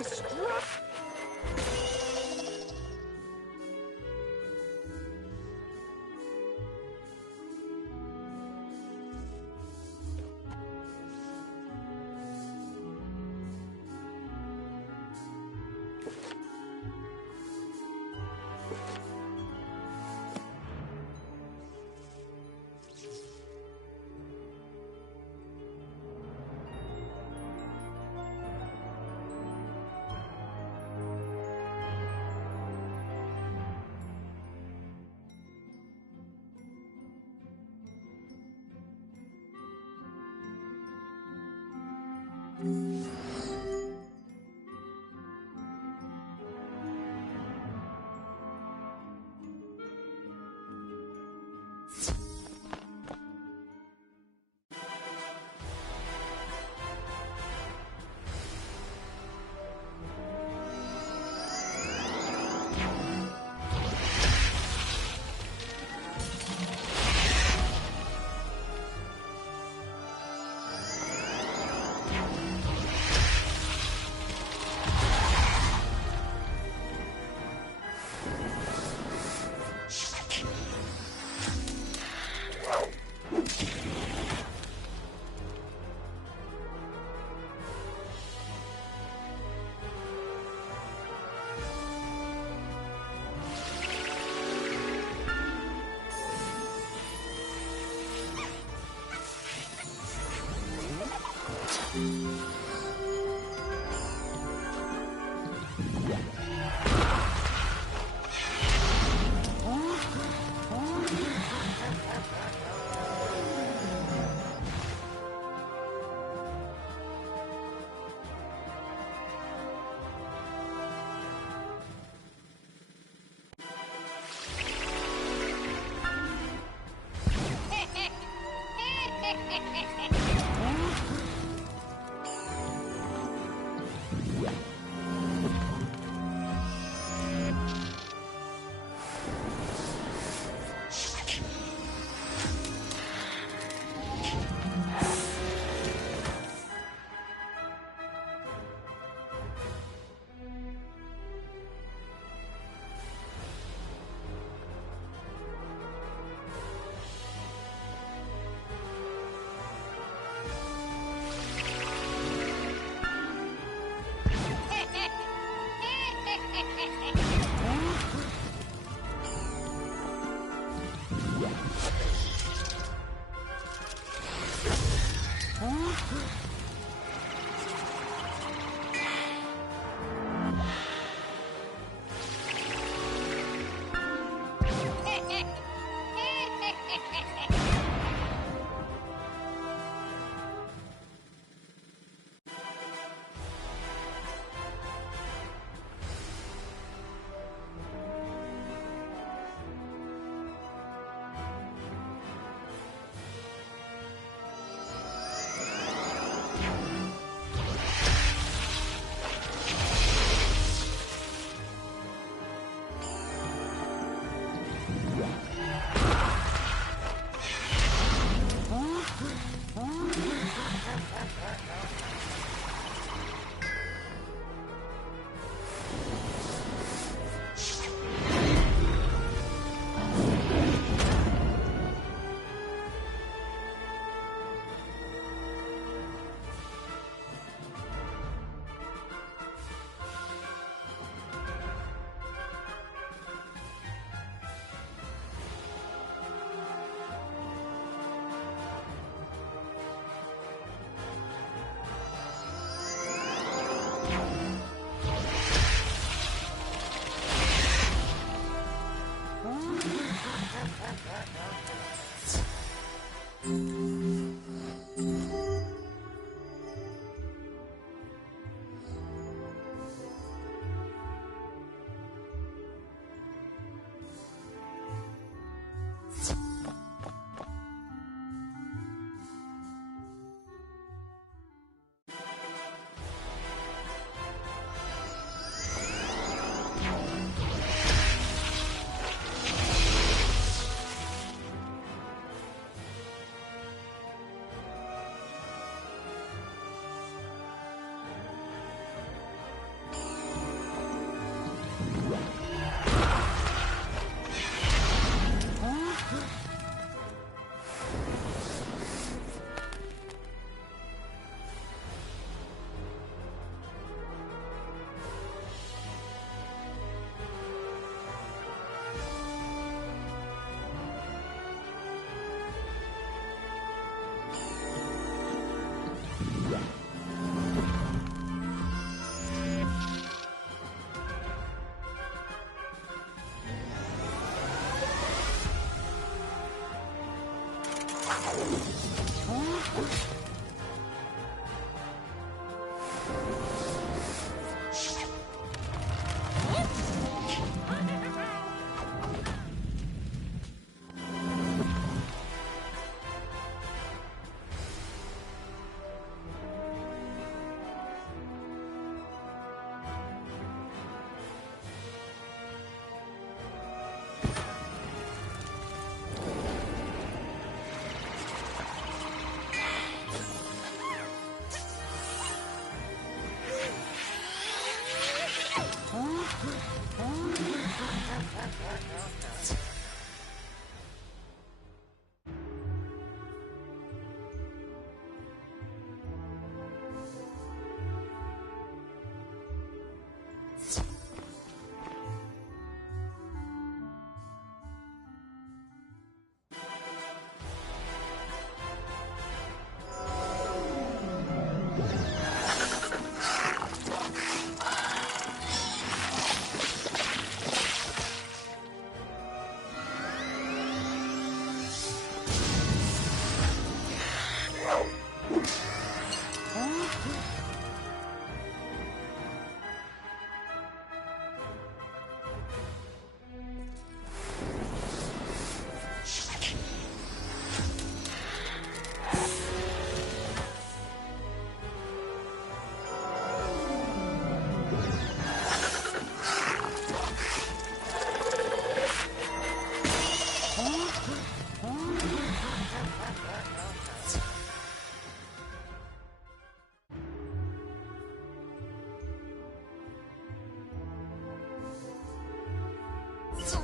strap!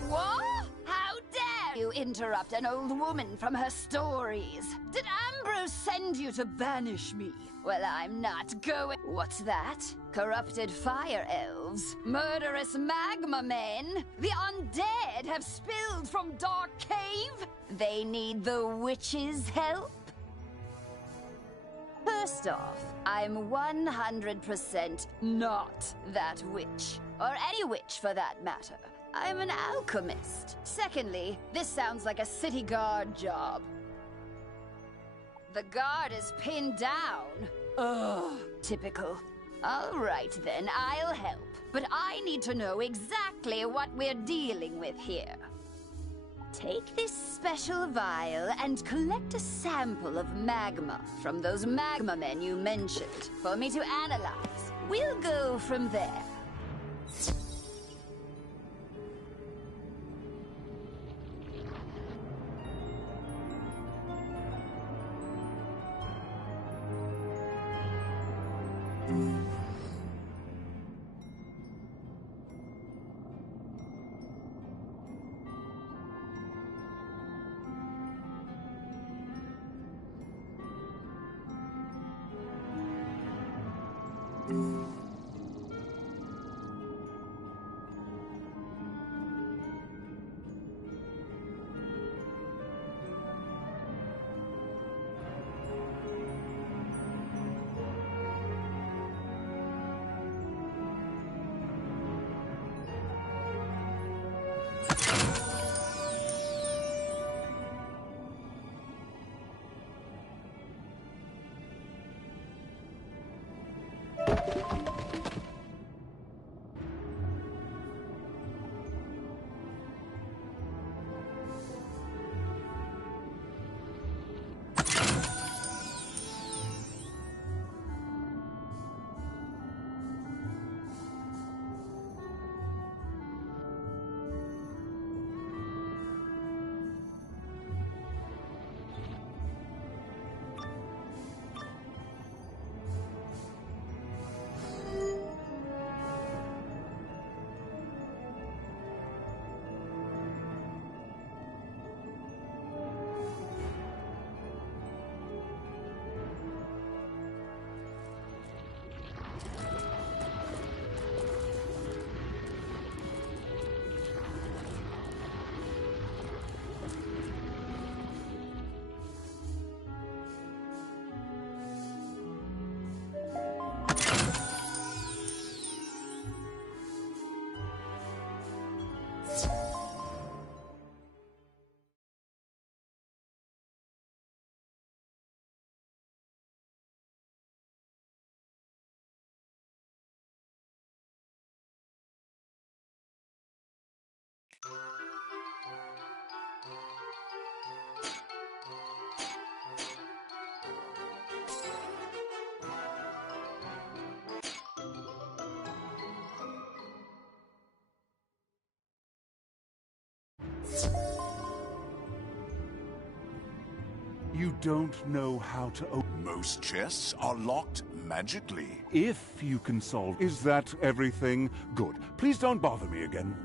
What? How dare you interrupt an old woman from her stories? Did Ambrose send you to banish me? Well, I'm not going. What's that? Corrupted fire elves? Murderous magma men? The undead have spilled from Dark Cave? They need the witch's help? First off, I'm 100% not that witch. Or any witch for that matter. I'm an alchemist. Secondly, this sounds like a city guard job. The guard is pinned down. Ugh, typical. All right then, I'll help. But I need to know exactly what we're dealing with here. Take this special vial and collect a sample of magma from those magma men you mentioned for me to analyze. We'll go from there. You don't know how to open. Most chests are locked magically. If you can solve... Is that everything? Good. Please don't bother me again.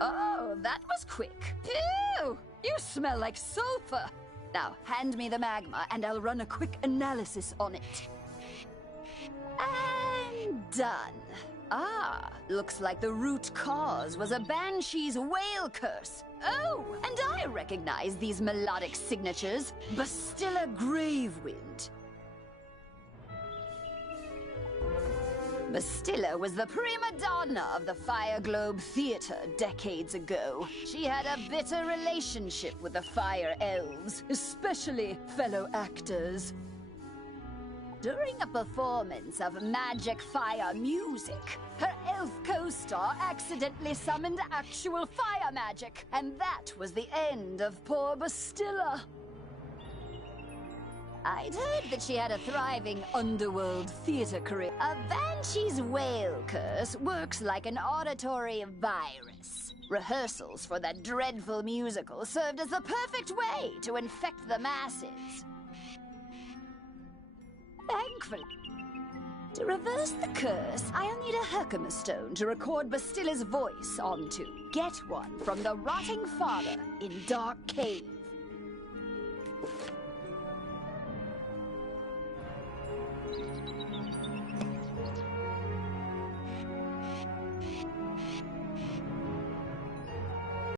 Oh, that was quick. Ew! You smell like sulfur. Now, hand me the magma and I'll run a quick analysis on it. And done. Ah, looks like the root cause was a banshee's whale curse. Oh, and I recognize these melodic signatures. Bastilla Gravewind. Bastilla was the prima donna of the Fire Globe Theater decades ago. She had a bitter relationship with the Fire Elves, especially fellow actors. During a performance of magic fire music, her elf co-star accidentally summoned actual fire magic, and that was the end of poor Bastilla. I'd heard that she had a thriving underworld theater career. A banshee's whale curse works like an auditory virus. Rehearsals for that dreadful musical served as the perfect way to infect the masses. Thankfully, to reverse the curse, I'll need a Herkimer stone to record Bastilla's voice onto. Get one from the Rotting Father in Dark Cave.